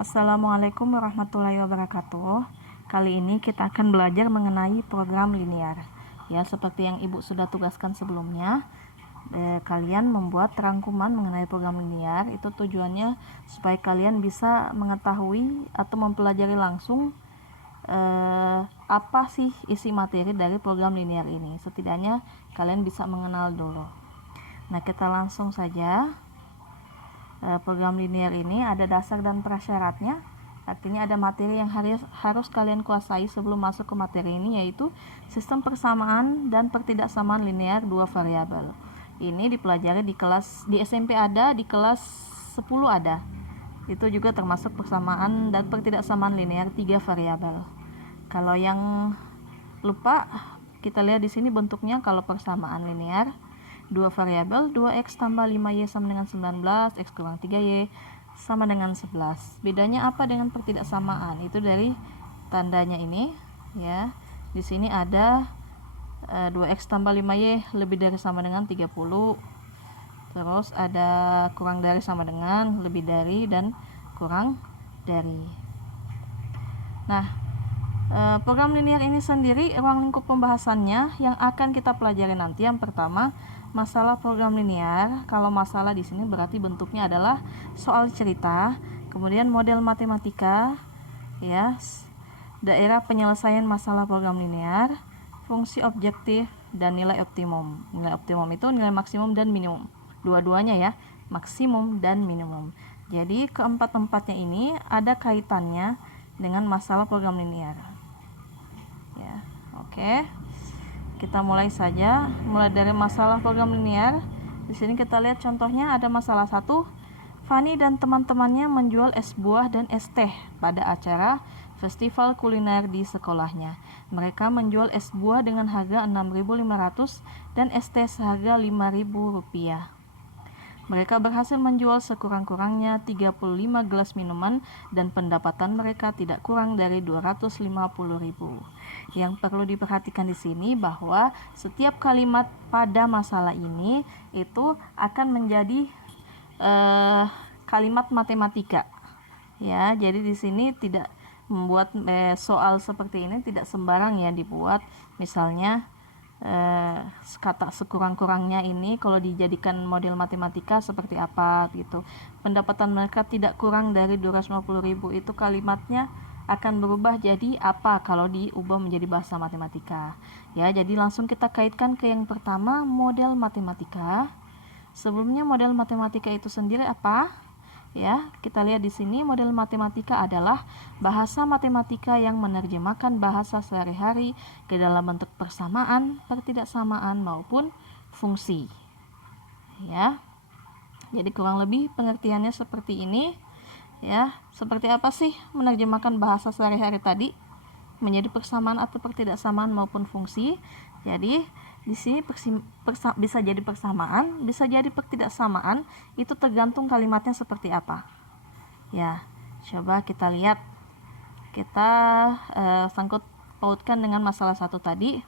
Assalamualaikum warahmatullahi wabarakatuh. Kali ini kita akan belajar mengenai program linear. Ya, seperti yang Ibu sudah tugaskan sebelumnya, kalian membuat rangkuman mengenai program linear. Itu tujuannya supaya kalian bisa mengetahui atau mempelajari langsung apa sih isi materi dari program linear ini. Setidaknya kalian bisa mengenal dulu. Nah, kita langsung saja. Program linear ini ada dasar dan prasyaratnya, artinya ada materi yang harus kalian kuasai sebelum masuk ke materi ini, yaitu sistem persamaan dan pertidaksamaan linear dua variabel. Ini dipelajari di SMP ada, di kelas 10 ada. Itu juga termasuk persamaan dan pertidaksamaan linear tiga variabel. Kalau yang lupa, kita lihat di sini bentuknya. Kalau persamaan linear dua variabel, 2x tambah 5y sama dengan 19, x kurang 3y sama dengan 11. Bedanya apa dengan pertidaksamaan? Itu dari tandanya ini, ya. Di sini ada 2x tambah 5y lebih dari sama dengan 30. Terus ada kurang dari sama dengan, lebih dari, dan kurang dari. Nah, program linear ini sendiri, ruang lingkup pembahasannya yang akan kita pelajari nanti, yang pertama masalah program linear. Kalau masalah di sini berarti bentuknya adalah soal cerita, kemudian model matematika, ya, daerah penyelesaian masalah program linear, fungsi objektif, dan nilai optimum. Nilai optimum itu nilai maksimum dan minimum, dua-duanya ya, maksimum dan minimum. Jadi keempat-empatnya ini ada kaitannya dengan masalah program linear. Ya, oke. Kita mulai saja, mulai dari masalah program linear. Di sini kita lihat contohnya, ada masalah 1. Fani dan teman-temannya menjual es buah dan es teh pada acara festival kuliner di sekolahnya. Mereka menjual es buah dengan harga 6.500 dan es teh seharga Rp5.000. Mereka berhasil menjual sekurang-kurangnya 35 gelas minuman dan pendapatan mereka tidak kurang dari Rp250.000. Yang perlu diperhatikan di sini bahwa setiap kalimat pada masalah ini itu akan menjadi kalimat matematika. Ya, jadi di sini tidak membuat soal seperti ini tidak sembarang ya dibuat. Misalnya kata sekurang-kurangnya ini kalau dijadikan model matematika seperti apa gitu. Pendapatan mereka tidak kurang dari 250.000, itu kalimatnya akan berubah jadi apa kalau diubah menjadi bahasa matematika. Ya, jadi langsung kita kaitkan ke yang pertama, model matematika. Sebelumnya model matematika itu sendiri apa? Ya, kita lihat di sini model matematika adalah bahasa matematika yang menerjemahkan bahasa sehari-hari ke dalam bentuk persamaan, pertidaksamaan maupun fungsi. Ya. Jadi kurang lebih pengertiannya seperti ini. Ya, seperti apa sih menerjemahkan bahasa sehari-hari tadi menjadi persamaan atau pertidaksamaan maupun fungsi? Jadi di sini bisa jadi persamaan, bisa jadi pertidaksamaan, itu tergantung kalimatnya seperti apa. Ya, coba kita lihat. Kita sangkut pautkan dengan masalah 1 tadi.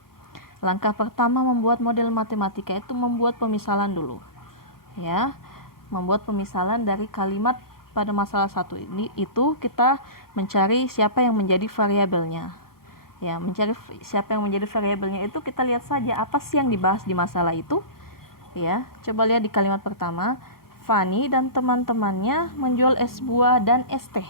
Langkah pertama membuat model matematika itu membuat pemisalan dulu. Ya, membuat pemisalan dari kalimat pada masalah 1 ini, itu kita mencari siapa yang menjadi variabelnya. Ya, mencari siapa yang menjadi variabelnya itu kita lihat saja apa sih yang dibahas di masalah itu. Ya, coba lihat di kalimat pertama, Fani dan teman-temannya menjual es buah dan es teh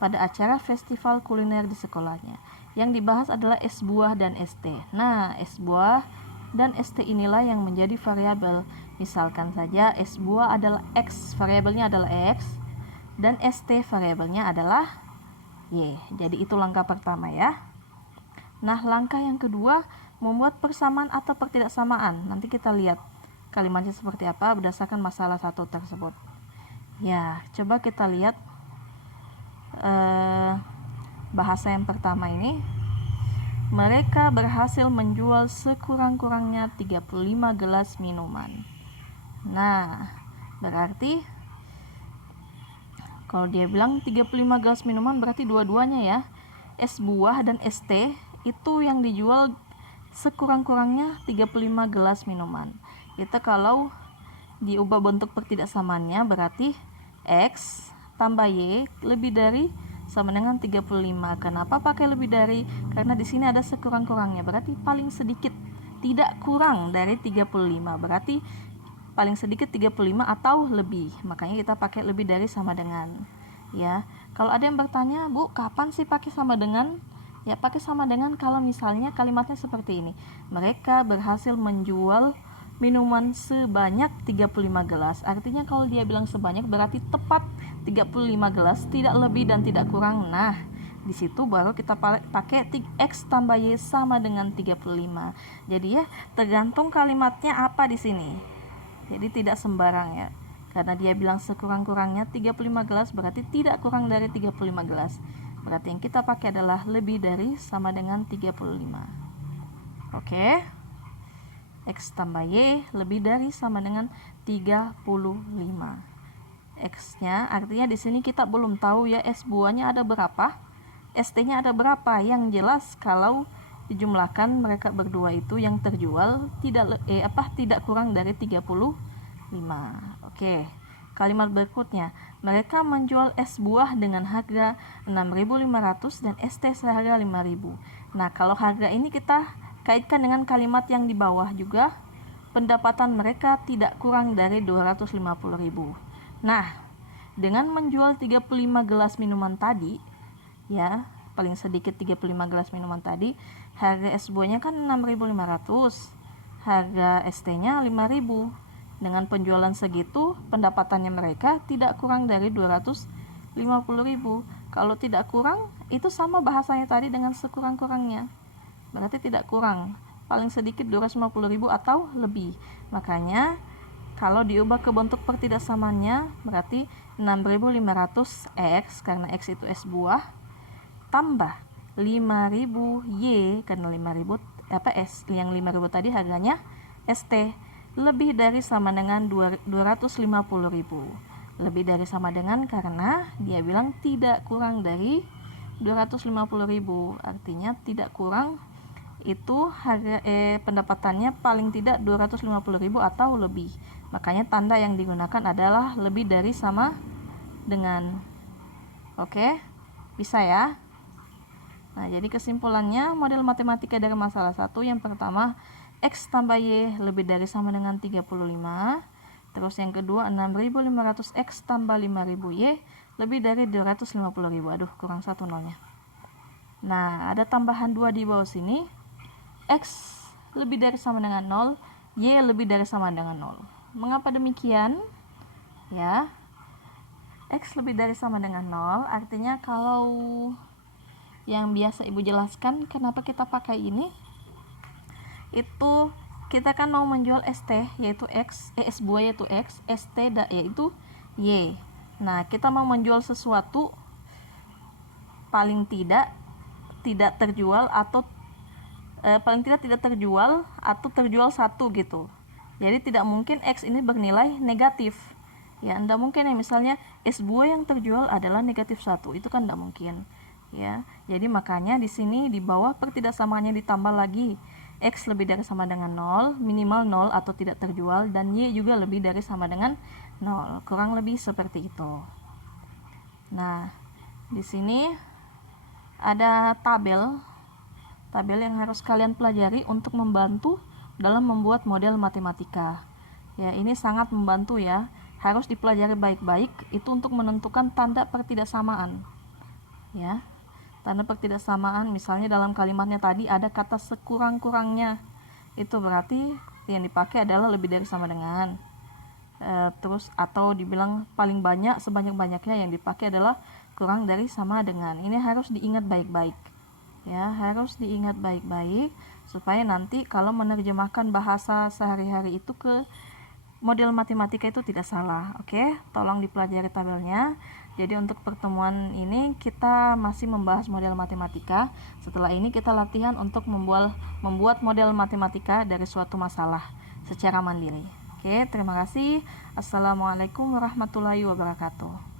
pada acara festival kuliner di sekolahnya. Yang dibahas adalah es buah dan es teh. Nah, es buah dan es teh inilah yang menjadi variabel. Misalkan saja es buah adalah X, variabelnya adalah X, dan es teh variabelnya adalah Y. Jadi itu langkah pertama ya. Nah, langkah yang kedua membuat persamaan atau pertidaksamaan. Nanti kita lihat kalimatnya seperti apa berdasarkan masalah 1 tersebut. Ya, coba kita lihat bahasa yang pertama ini. Mereka berhasil menjual sekurang-kurangnya 35 gelas minuman. Nah, berarti kalau dia bilang 35 gelas minuman berarti dua-duanya ya. Es buah dan es teh itu yang dijual sekurang-kurangnya 35 gelas minuman. Kita kalau diubah bentuk pertidaksamaannya berarti X tambah Y lebih dari sama dengan 35. Kenapa pakai lebih dari? Karena di sini ada sekurang-kurangnya, berarti paling sedikit tidak kurang dari 35. Berarti paling sedikit 35 atau lebih. Makanya kita pakai lebih dari sama dengan. Ya. Kalau ada yang bertanya, "Bu, kapan sih pakai sama dengan?" Ya, pakai sama dengan kalau misalnya kalimatnya seperti ini. Mereka berhasil menjual minuman sebanyak 35 gelas. Artinya kalau dia bilang sebanyak berarti tepat 35 gelas, tidak lebih dan tidak kurang. Nah, di situ baru kita pakai X tambah Y sama dengan 35. Jadi ya, tergantung kalimatnya apa di sini. Jadi tidak sembarang ya. Karena dia bilang sekurang-kurangnya 35 gelas berarti tidak kurang dari 35 gelas. Berarti yang kita pakai adalah lebih dari sama dengan 35. Oke. X tambah Y lebih dari sama dengan 35. X-nya artinya di sini kita belum tahu ya S buahnya ada berapa, ST-nya ada berapa. Yang jelas kalau dijumlahkan mereka berdua itu yang terjual tidak kurang dari 35. Oke. Kalimat berikutnya, mereka menjual es buah dengan harga 6.500 dan ST seharga 5.000. Nah, kalau harga ini kita kaitkan dengan kalimat yang di bawah juga, pendapatan mereka tidak kurang dari 250.000. Nah, dengan menjual 35 gelas minuman tadi, ya, paling sedikit 35 gelas minuman tadi, harga es buahnya kan 6.500, harga ST-nya 5.000. Dengan penjualan segitu, pendapatannya mereka tidak kurang dari 250.000. Kalau tidak kurang, itu sama bahasanya tadi dengan sekurang-kurangnya. Berarti tidak kurang, paling sedikit 250.000 atau lebih. Makanya kalau diubah ke bentuk pertidaksamaannya berarti 6.500 X karena X itu es buah tambah 5.000 Y karena 5.000 S yang 5.000 tadi harganya ST lebih dari sama dengan 250.000. Lebih dari sama dengan karena dia bilang tidak kurang dari 250.000, artinya tidak kurang itu harga pendapatannya paling tidak 250.000 atau lebih. Makanya tanda yang digunakan adalah lebih dari sama dengan. Oke, bisa ya. Nah, jadi kesimpulannya model matematika dari masalah 1 yang pertama X tambah Y lebih dari sama dengan 35. Terus yang kedua 6.500 X tambah 5.000 Y lebih dari 250.000. Aduh, kurang 1 nolnya. Nah, ada tambahan 2 di bawah sini. X lebih dari sama dengan 0, Y lebih dari sama dengan 0. Mengapa demikian? Ya, X lebih dari sama dengan 0, artinya kalau yang biasa Ibu jelaskan kenapa kita pakai ini, itu kita kan mau menjual ST yaitu X, S buah yaitu X, ST yaitu Y. Nah, kita mau menjual sesuatu paling tidak terjual atau paling tidak terjual atau terjual satu gitu. Jadi tidak mungkin X ini bernilai negatif. Ya, tidak mungkin ya misalnya es buah yang terjual adalah negatif 1. Itu kan tidak mungkin. Ya, jadi makanya di sini di bawah pertidaksamaannya ditambah lagi X lebih dari sama dengan 0, minimal 0 atau tidak terjual, dan Y juga lebih dari sama dengan 0. Kurang lebih seperti itu. Nah, di sini ada tabel yang harus kalian pelajari untuk membantu dalam membuat model matematika. Ya, ini sangat membantu ya. Harus dipelajari baik-baik itu untuk menentukan tanda pertidaksamaan. Ya. Tanda pertidaksamaan misalnya dalam kalimatnya tadi ada kata sekurang-kurangnya. Itu berarti yang dipakai adalah lebih dari sama dengan. Terus atau dibilang paling banyak sebanyak-banyaknya, yang dipakai adalah kurang dari sama dengan. Ini harus diingat baik-baik. Ya, harus diingat baik-baik supaya nanti kalau menerjemahkan bahasa sehari-hari itu ke model matematika itu tidak salah. Oke, tolong dipelajari tabelnya. Jadi untuk pertemuan ini kita masih membahas model matematika. Setelah ini kita latihan untuk membuat model matematika dari suatu masalah secara mandiri. Oke, terima kasih. Assalamualaikum warahmatullahi wabarakatuh.